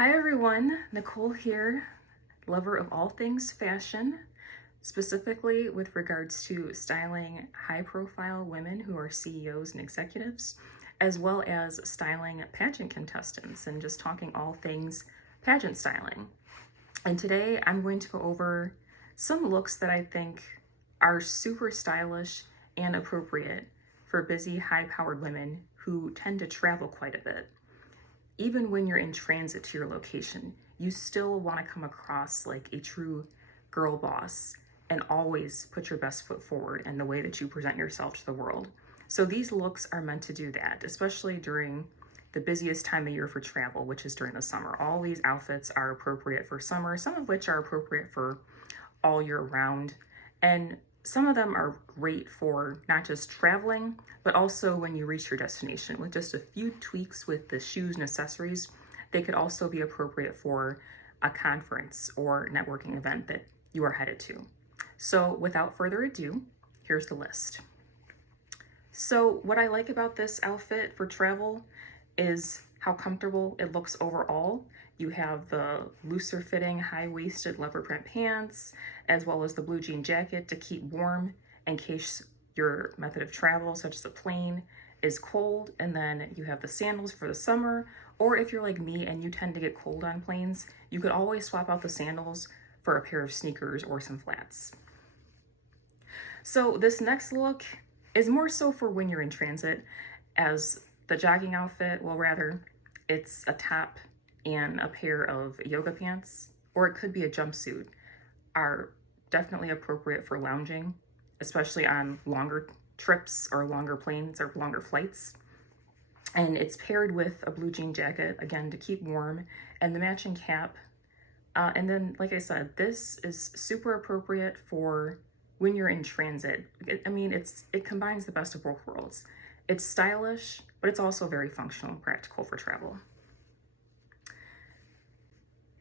Hi everyone, Nicole here, lover of all things fashion, specifically with regards to styling high-profile women who are CEOs and executives, as well as styling pageant contestants and just talking all things pageant styling. And today I'm going to go over some looks that I think are super stylish and appropriate for busy, high-powered women who tend to travel quite a bit. Even when you're in transit to your location, you still want to come across like a true girl boss and always put your best foot forward in the way that you present yourself to the world. So these looks are meant to do that, especially during the busiest time of year for travel, which is during the summer. All these outfits are appropriate for summer, some of which are appropriate for all year round. And some of them are great for not just traveling, but also when you reach your destination. With just a few tweaks with the shoes and accessories, they could also be appropriate for a conference or networking event that you are headed to. So without further ado, here's the list. So what I like about this outfit for travel is how comfortable it looks overall. You have the looser fitting high-waisted leopard print pants, as well as the blue jean jacket to keep warm in case your method of travel, such as a plane, is cold. And then you have the sandals for the summer, or if you're like me and you tend to get cold on planes, you could always swap out the sandals for a pair of sneakers or some flats. So this next look is more so for when you're in transit, as the jogging outfit, well rather, it's a top and a pair of yoga pants, or it could be a jumpsuit, are definitely appropriate for lounging, especially on longer trips or longer planes or longer flights. And it's paired with a blue jean jacket, again, to keep warm, and the matching cap. And then, like I said, this is super appropriate for when you're in transit. It combines the best of both worlds. It's stylish, but it's also very functional and practical for travel.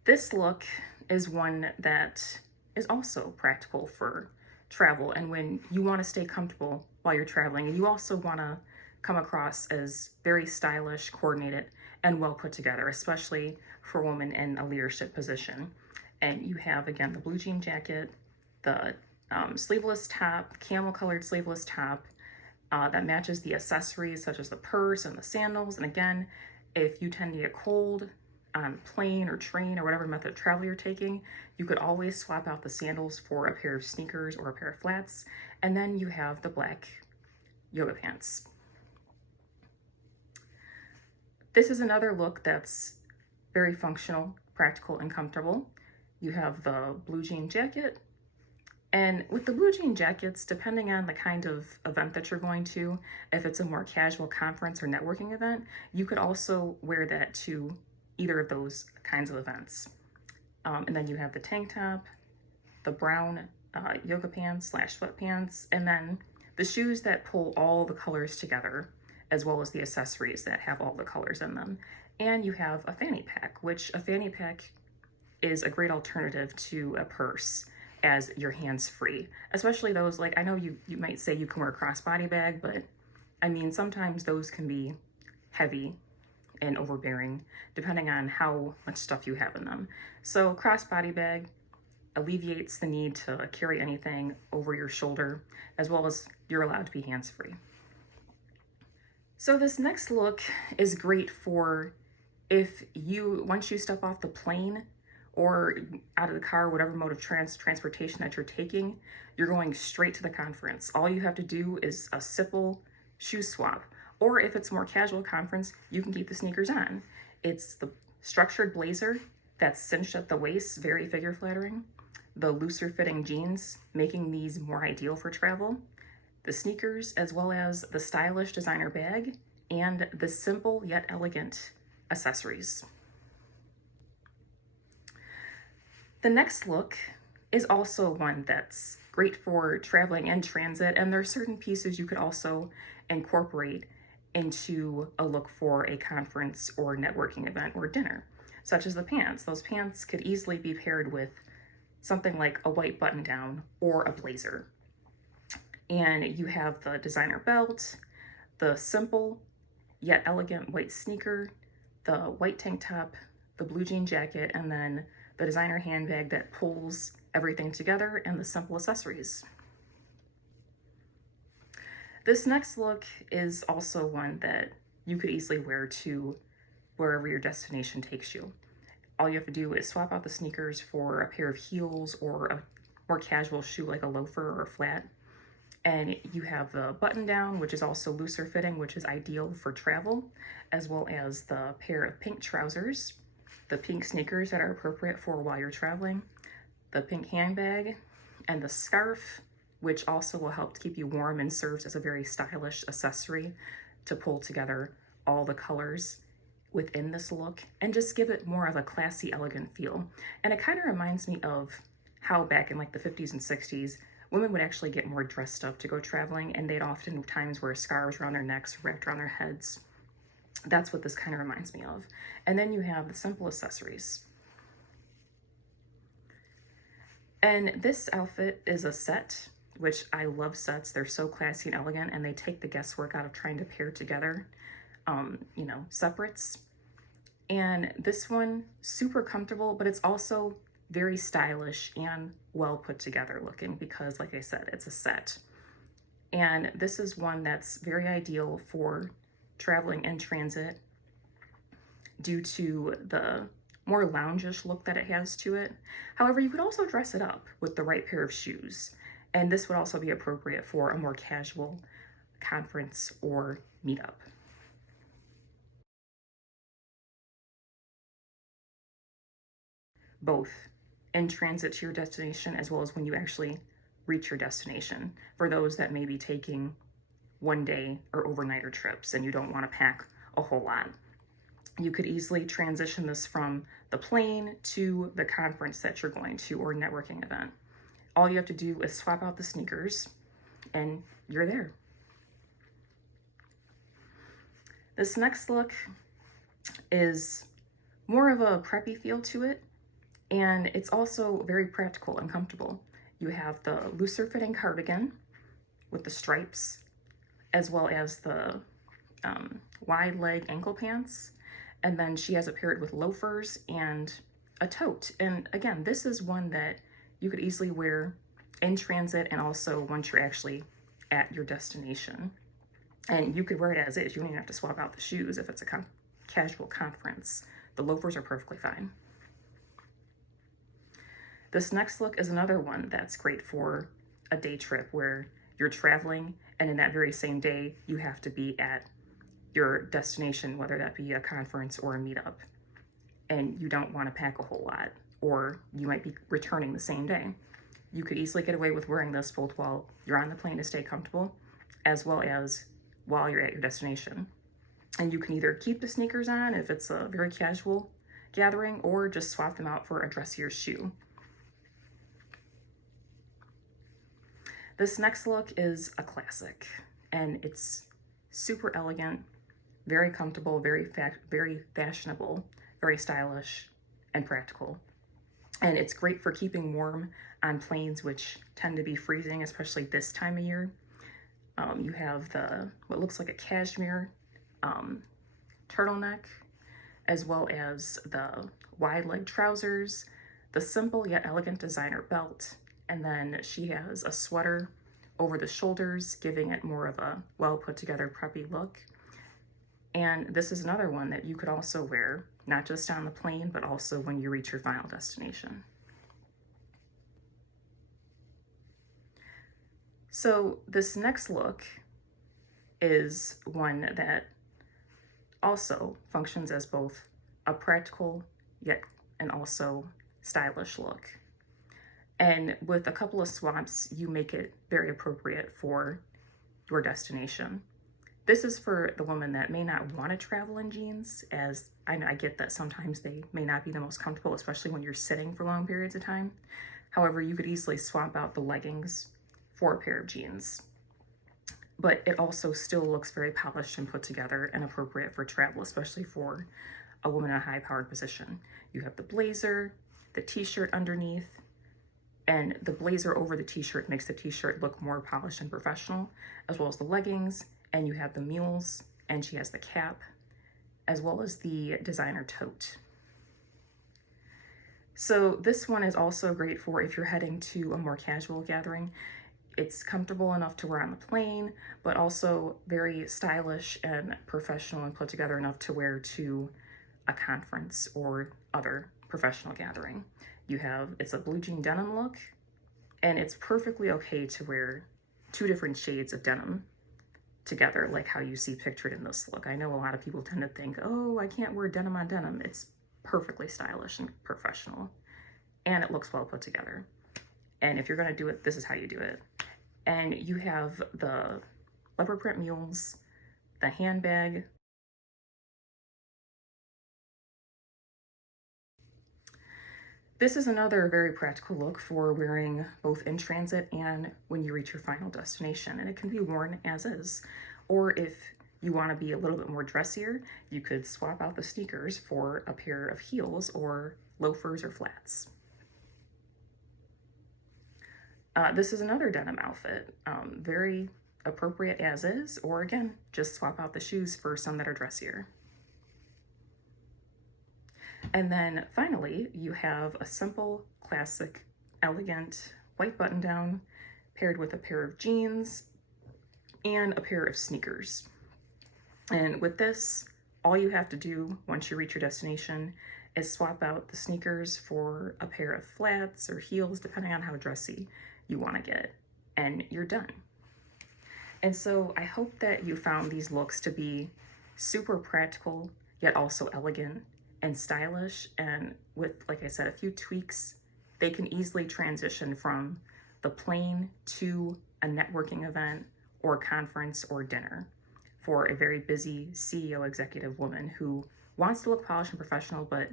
This look is one that is also practical for travel and when you want to stay comfortable while you're traveling, and you also want to come across as very stylish, coordinated, and well put together, especially for a woman in a leadership position. And you have, again, the blue jean jacket, the sleeveless top, camel colored sleeveless top, that matches the accessories such as the purse and the sandals. And again, if you tend to get cold on plane or train or whatever method of travel you're taking, you could always swap out the sandals for a pair of sneakers or a pair of flats. And then you have the black yoga pants. This is another look that's very functional, practical, and comfortable. You have the blue jean jacket. And with the blue jean jackets, depending on the kind of event that you're going to, if it's a more casual conference or networking event, you could also wear that to either of those kinds of events. And then you have the tank top, the brown yoga pants / sweatpants, and then the shoes that pull all the colors together, as well as the accessories that have all the colors in them. And you have a fanny pack, which a fanny pack is a great alternative to a purse, as your hands free, especially those, like, I know you might say you can wear a crossbody bag, but I mean, sometimes those can be heavy and overbearing depending on how much stuff you have in them. So crossbody bag alleviates the need to carry anything over your shoulder, as well as you're allowed to be hands-free. So this next look is great for once you step off the plane or out of the car, whatever mode of transportation that you're taking, you're going straight to the conference. All you have to do is a simple shoe swap. Or if it's more casual conference, you can keep the sneakers on. It's the structured blazer that's cinched at the waist, very figure flattering. The looser fitting jeans, making these more ideal for travel. The sneakers, as well as the stylish designer bag, and the simple yet elegant accessories. The next look is also one that's great for traveling in transit, and there are certain pieces you could also incorporate into a look for a conference or networking event or dinner, such as the pants. Those pants could easily be paired with something like a white button down or a blazer. And you have the designer belt, the simple yet elegant white sneaker, the white tank top, the blue jean jacket, and then the designer handbag that pulls everything together, and the simple accessories. This next look is also one that you could easily wear to wherever your destination takes you. All you have to do is swap out the sneakers for a pair of heels or a more casual shoe like a loafer or a flat. And you have the button down, which is also looser fitting, which is ideal for travel, as well as the pair of pink trousers, the pink sneakers that are appropriate for while you're traveling, the pink handbag, and the scarf, which also will help to keep you warm and serves as a very stylish accessory to pull together all the colors within this look and just give it more of a classy, elegant feel. And it kind of reminds me of how back in like the 50s and 60s, women would actually get more dressed up to go traveling, and they'd oftentimes wear scarves around their necks, wrapped around their heads. That's what this kind of reminds me of. And then you have the simple accessories. And this outfit is a set, which I love sets. They're so classy and elegant, and they take the guesswork out of trying to pair together, separates. And this one, super comfortable, but it's also very stylish and well put together looking because, like I said, it's a set. And this is one that's very ideal for traveling in transit due to the more loungish look that it has to it. However, you could also dress it up with the right pair of shoes. And this would also be appropriate for a more casual conference or meetup. Both in transit to your destination as well as when you actually reach your destination, for those that may be taking one day or overnighter trips and you don't want to pack a whole lot. You could easily transition this from the plane to the conference that you're going to or networking event. All you have to do is swap out the sneakers and you're there. This next look is more of a preppy feel to it, and it's also very practical and comfortable. You have the looser fitting cardigan with the stripes, as well as the wide leg ankle pants. And then she has it paired with loafers and a tote. And again, this is one that you could easily wear in transit and also once you're actually at your destination. And you could wear it as is. You don't even have to swap out the shoes if it's a casual conference. The loafers are perfectly fine. This next look is another one that's great for a day trip where you're traveling and in that very same day, you have to be at your destination, whether that be a conference or a meetup, and you don't want to pack a whole lot, or you might be returning the same day. You could easily get away with wearing this both while you're on the plane to stay comfortable, as well as while you're at your destination. And you can either keep the sneakers on if it's a very casual gathering, or just swap them out for a dressier shoe. This next look is a classic, and it's super elegant, very comfortable, very fashionable, very stylish and practical. And it's great for keeping warm on planes, which tend to be freezing, especially this time of year. You have what looks like a cashmere turtleneck, as well as the wide leg trousers, the simple yet elegant designer belt, and then she has a sweater over the shoulders, giving it more of a well put together preppy look. And this is another one that you could also wear, not just on the plane, but also when you reach your final destination. So this next look is one that also functions as both a practical yet and also stylish look. And with a couple of swaps, you make it very appropriate for your destination. This is for the woman that may not want to travel in jeans, as I get that sometimes they may not be the most comfortable, especially when you're sitting for long periods of time. However, you could easily swap out the leggings for a pair of jeans. But it also still looks very polished and put together and appropriate for travel, especially for a woman in a high-powered position. You have the blazer, the t-shirt underneath, and the blazer over the t-shirt makes the t-shirt look more polished and professional, as well as the leggings, and you have the mules, and she has the cap, as well as the designer tote. So this one is also great for if you're heading to a more casual gathering. It's comfortable enough to wear on the plane, but also very stylish and professional and put together enough to wear to a conference or other professional gathering. It's a blue jean denim look, and it's perfectly okay to wear 2 different shades of denim together, like how you see pictured in this look. I know a lot of people tend to think, oh, I can't wear denim on denim. It's perfectly stylish and professional, and it looks well put together. And if you're gonna do it, this is how you do it. And you have the leopard print mules, the handbag, this is another very practical look for wearing both in transit and when you reach your final destination, and it can be worn as is. Or if you want to be a little bit more dressier, you could swap out the sneakers for a pair of heels or loafers or flats. This is another denim outfit, very appropriate as is, or again, just swap out the shoes for some that are dressier. And then finally, you have a simple, classic, elegant white button down paired with a pair of jeans and a pair of sneakers. And with this, all you have to do once you reach your destination is swap out the sneakers for a pair of flats or heels, depending on how dressy you want to get, and you're done. And so I hope that you found these looks to be super practical, yet also elegant and stylish, and with, like I said, a few tweaks, they can easily transition from the plane to a networking event or conference or dinner for a very busy CEO executive woman who wants to look polished and professional, but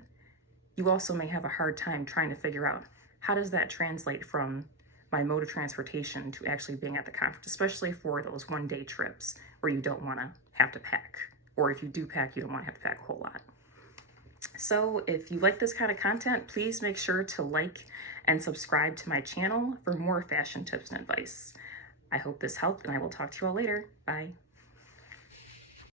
you also may have a hard time trying to figure out how does that translate from my mode of transportation to actually being at the conference, especially for those one-day trips where you don't want to have to pack, or if you do pack, you don't want to have to pack a whole lot. So if you like this kind of content, please make sure to like and subscribe to my channel for more fashion tips and advice. I hope this helped, and I will talk to you all later. Bye.